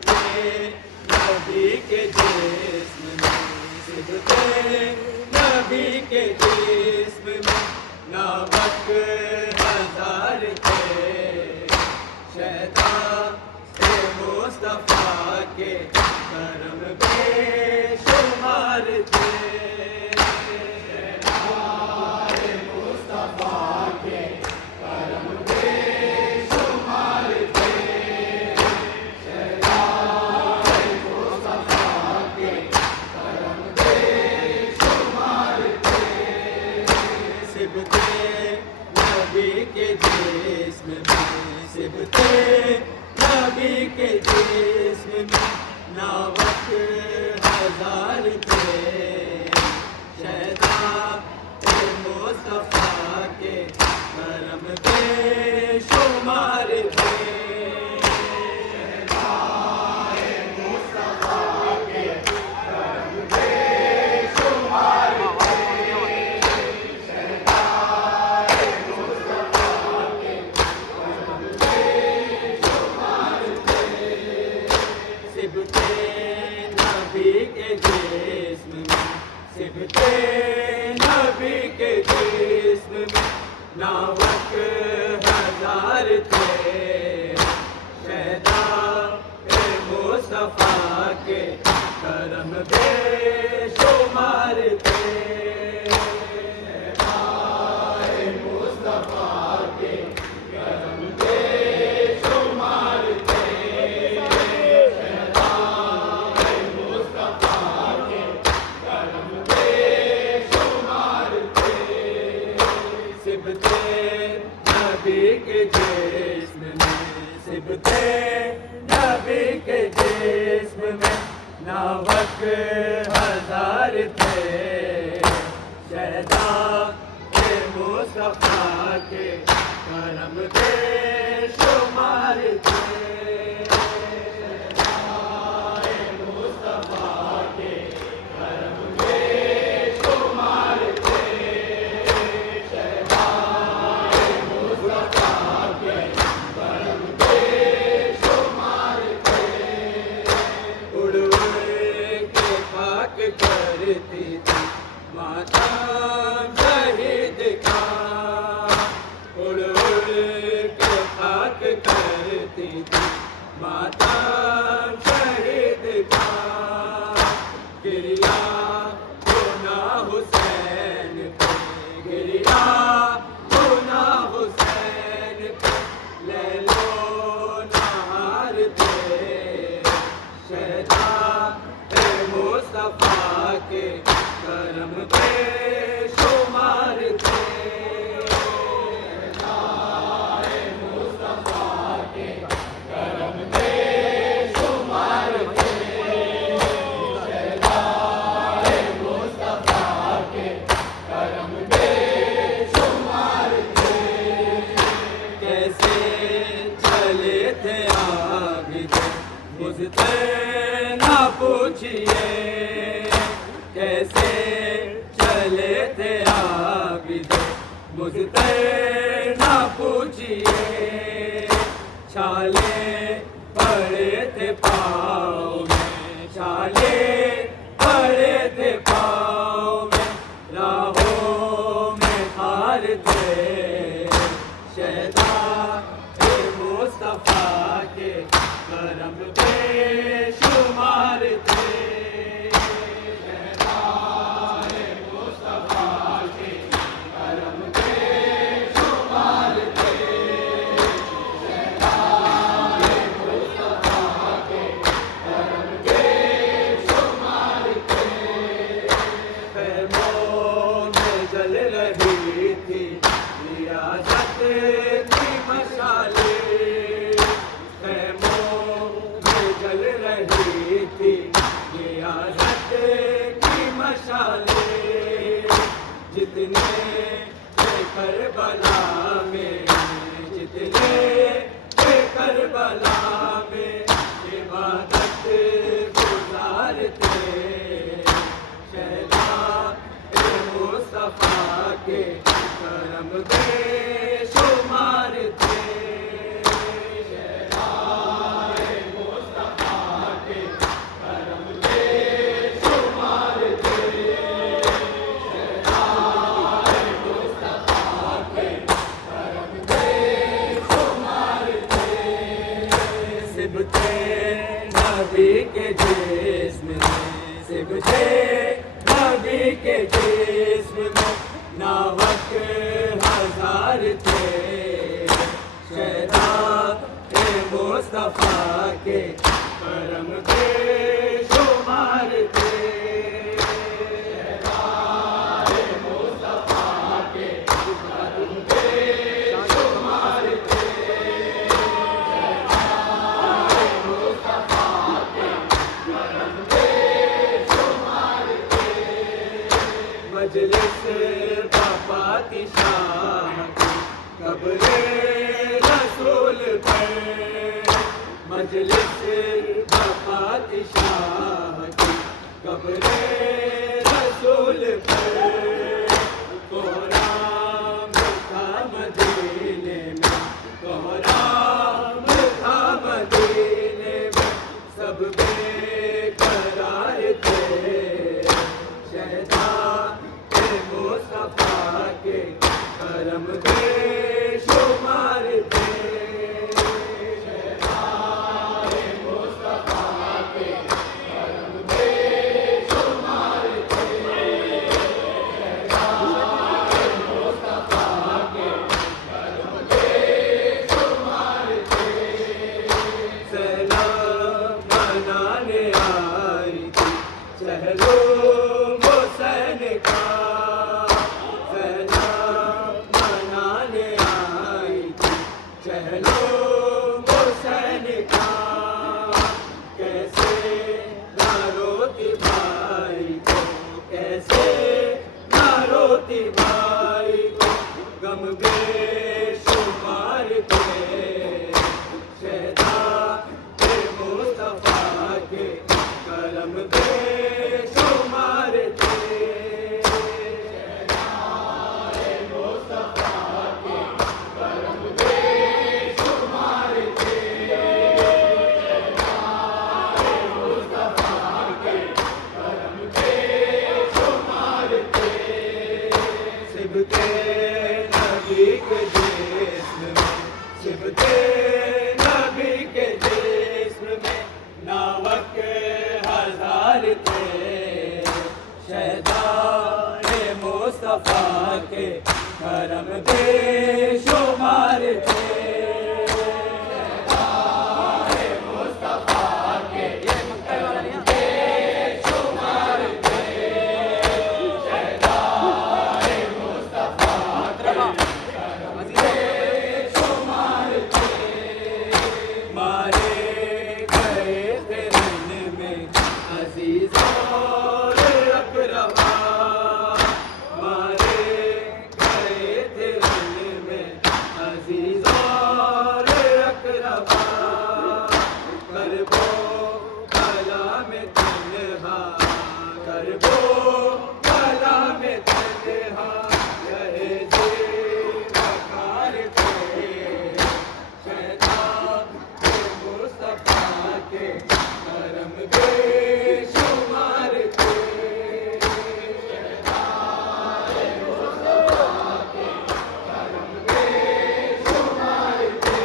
सिबते नबी के जिस्म में, सिबते नबी के जिस्म में नावक हजार थे। शैतान से मुस्तफा के करम बेशुमार थे। सिबते नबी के जिस्म में, सिबते नबी के जिस्म में नावक हजार थे। शैतान मुस्तफा के करम बेशुमार थे। सिबते नबी के जिस्म में, सिबते नबी के जिस्म में नावक हजार थे। शैतान मुस्तफा के करम बेशुमार थे। सिबते नबी के जिस्म में, सिबते नबी के जिस्म में नावक हजार थे। शैतान मुस्तफा के करम बेशुमार थे। करती थी माता शहीद का, उड़ उड़ के खाक करती थी माता शहीद का। गिरिया होना हुसैन पे, गिरिया होना हुसैन पे ले लो नहार थे। शैतान मुस्तफा के करम बेशुमार थे। मुस्तफा के करम बेशुमार थे। मुस्तफा के करम बेशुमार थे। कैसे चले थे आबिद मुझसे ना पूछिए, कैसे चले थे आबिद मुझसे ना पूछिए। छाले पड़े थे पाँव में, छाले पड़े थे पाँव में, राहों में हार थे। शैतान मुस्तफा के करम बेशुमार थे। जल रही थी रियासत की मशाले, खैमों में जल रही थी रियासत की मशाले। जितने करबला में, जितने करबला में इबादत गुजार थे। शैतान मुस्तफा के करम बेशुमार थे। शैतान मुस्तफा नबी के जिस्म में सिबते नबी के जिस्म में नावक हजार थे शहदाद मुस्तफा के करम के शुमार थे शहदाद मुस्तफा के करम के शुमार थे शहदाद मुस्तफा के करम के शुमार थे मजलिस बापाती शाह कब्रे रसूल पर मजलिस बापाती शाह की कब्रे रसूल पर कोहराम था मदीने में कोहराम था मदीने में सब बेकरार थे शहदाद मुस्तफा के करम के शुमार थे शहदाद मुस्तफा के करम के शुमार थे शहदाद मुस्तफा के करम के शुमार थे सलाम मनाने आई थी चहलो हुसैन का सलाम मनाने आई थी चहलो हुसैन का कैसे ना रोती भाई को कैसे ना रोती भाई को गम बेशुमार थे शहदाद मुस्तफा के करम बेशुमार थे शहदाद मुस्तफा के करम बेशुमार थे शहदाद मुस्तफा के करम बेशुमार थे सिबते नबी के जिस्म में सिबते नबी के जिस्म में नावक हजार थे शहदाद मुस्तफा के करम बेशुमार थे शहदाद मुस्तफा के बेशुमार थे शहदाद मुस्तफा के करम बेशुमार थे मारे गए थे रन में अजीज और अकरबा मारे गए थे रन में अजीज और अकरबा करबो कला में तन्हा करबो कला में तन्हा रहे थे वकार थे शहदाद मुस्तफा के करम बेशुमार थे शहदाद मुस्तफा के करम बेशुमार थे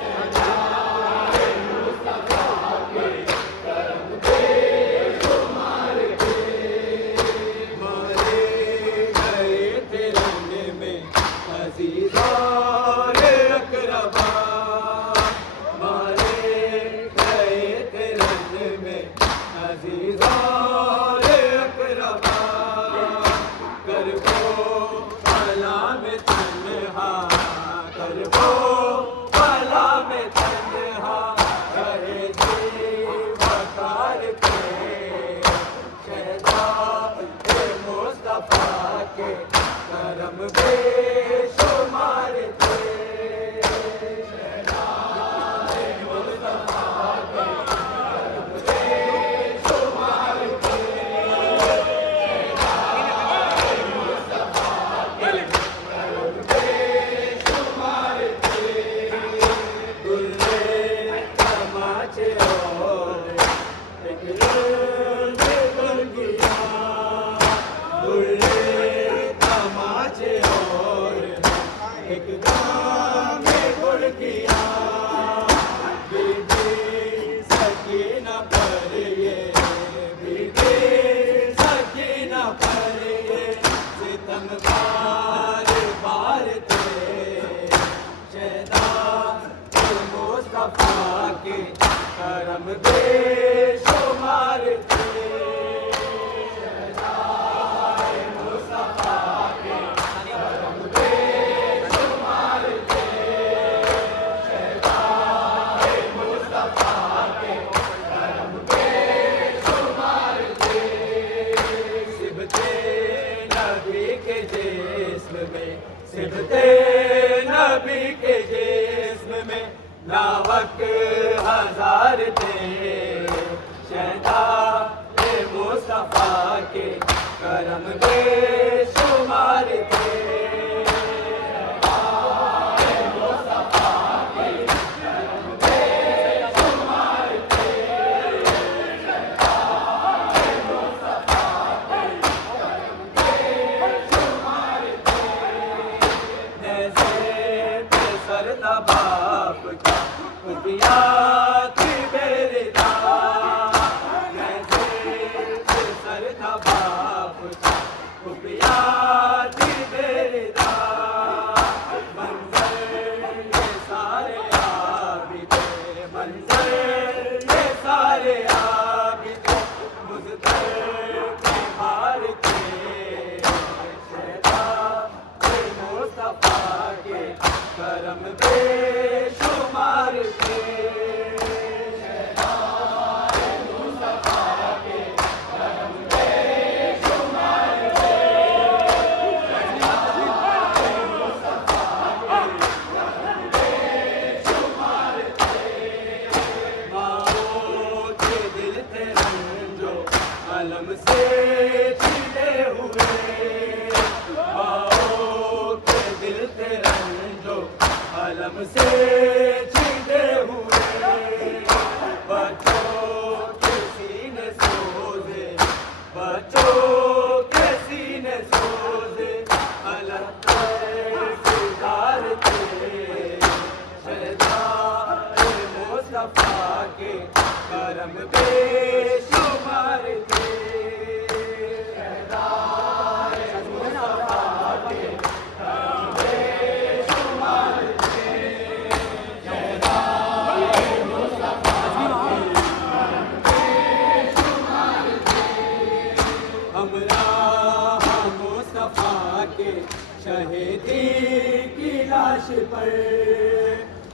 शहदाद मुस्तफा के करम बेशुमार थे मारे गए थे रन में अजीज और अकरबा मारे गए थे रन में अजीज और अकरबा करबो कला में तन्हा करबो कला में तन्हा रहे थे वकार थे शहदाद मुस्तफा के करम बेशुमार थे शहदाद मुस्तफा के करम बेशुमार थे शहदाद मुस्तफा के करम बेशुमार थे दुल्हे तमाचे और एक रंग बन गया दुल्हे तमाचे और एक गाँव में गुल किया बीबी करम बेशुमार थे। सिबते नबी के जिस्म में नावक हजार थे। शहदाए मुस्तफा के करम बेशुमार थे। बाप का खुदिया थी बेरिदा, सर था बाप का खुदिया थी बेरिदा। मंजर ये सारे आबिद, मंजर ये सारे आबिद मुज़्तर के हार थे। शहदाए मुस्तफा के करम बेशुमार थे। शहदाए मुस्तफा के करम बेशुमार थे। शहदाए मुस्तफा के करम बेशुमार थे। माओ के दिल थे रंजो अलम से छिले हुए। माओ के दिल थे रंजो अलम से छिले हुए। बच्चों के सीने सोजे, बच्चों के सीने सोजे अलग सितार थे। शहदाए मुस्तफा के करम बेशुमार थे। शहदाए मुस्तफा के करम बेशुमार थे। हमरा मुस्तफा के शहीदी की लाश पर,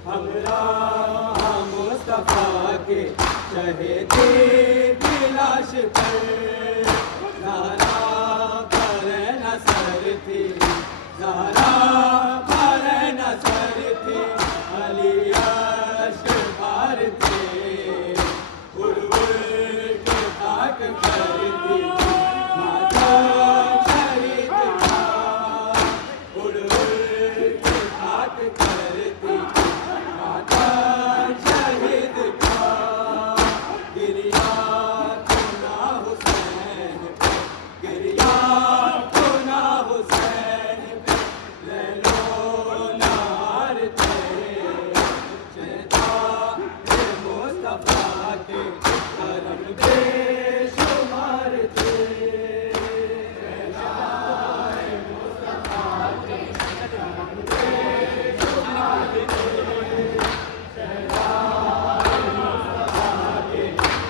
हमरा मुस्तफा के शहीदी की लाश पर ज़हरा पर नसर थी, ज़हरा पर नसर थी। अली अशफार थे, उड़ उड़ के खाक करती माता शहीद का। उड़ उड़ के खाक करती माता शहीद का। गिरिया तो ना हुसैन पे, गिरिया तो ना हुसैन पे ले लो नार थे। शहदाए मुस्तफा के करम बेशुमार थे। शहदाए मुस्तफा के करम बेशुमार थे। शहदाए मुस्तफा के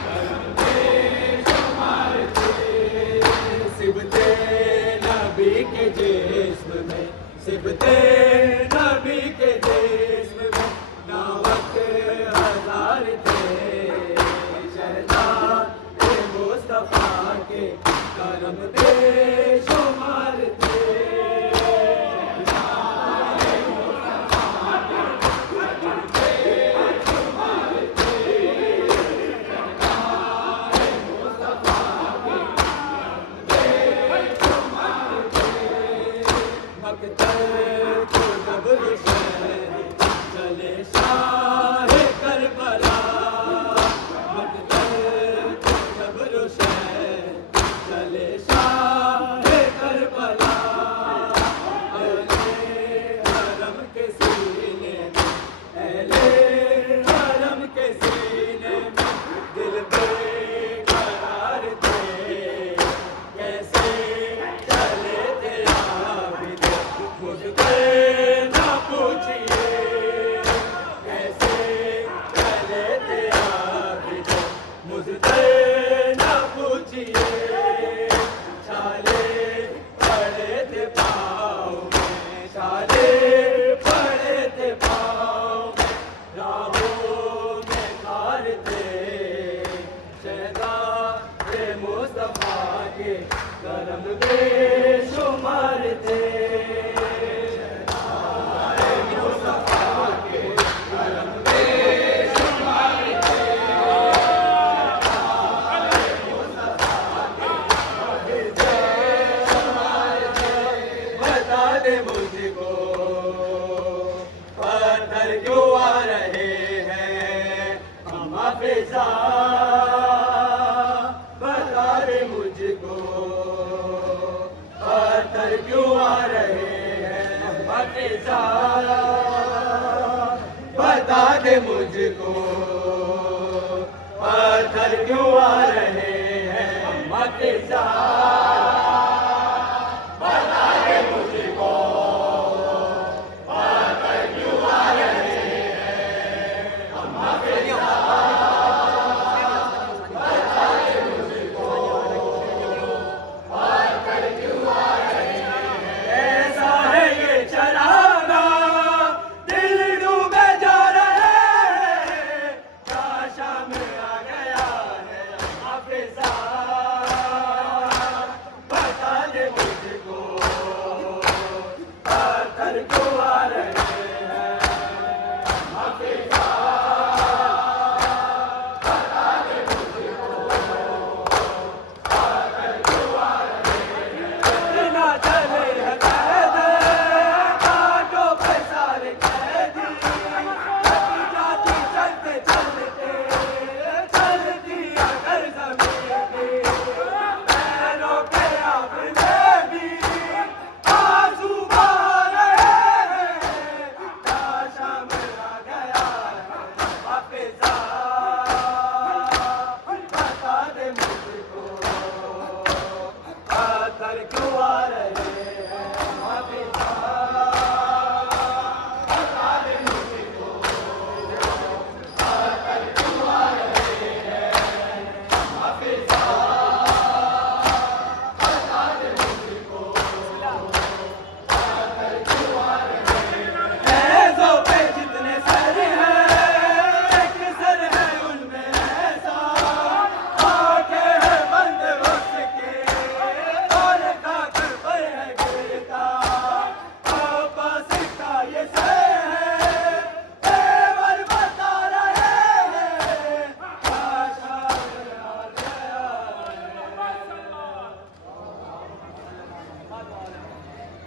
करम बेशुमार थे। सिबते नबी के जिस्म में, सिबते नबी के जिस्म में नावक हजार थे। शहदाए मुस्तफा के करम बेशुमार थे। शहदाए मुस्तफा के करम बेशुमार थे। शहदाए मुस्तफा के करम बेशुमार थे। मकतल को जब हुसैन चले शाह करबला, मकतल को जब हुसैन चले शाह करम बेशुमार थे। बता दे मुझको पत्थर क्यों आ रहे हैं हम फिजा। बता दे मुझको पत्थर क्यों आ रहे हैं हम फिजा। बता दे मुझको पत्थर क्यों आ रहे हैं हम फिजा।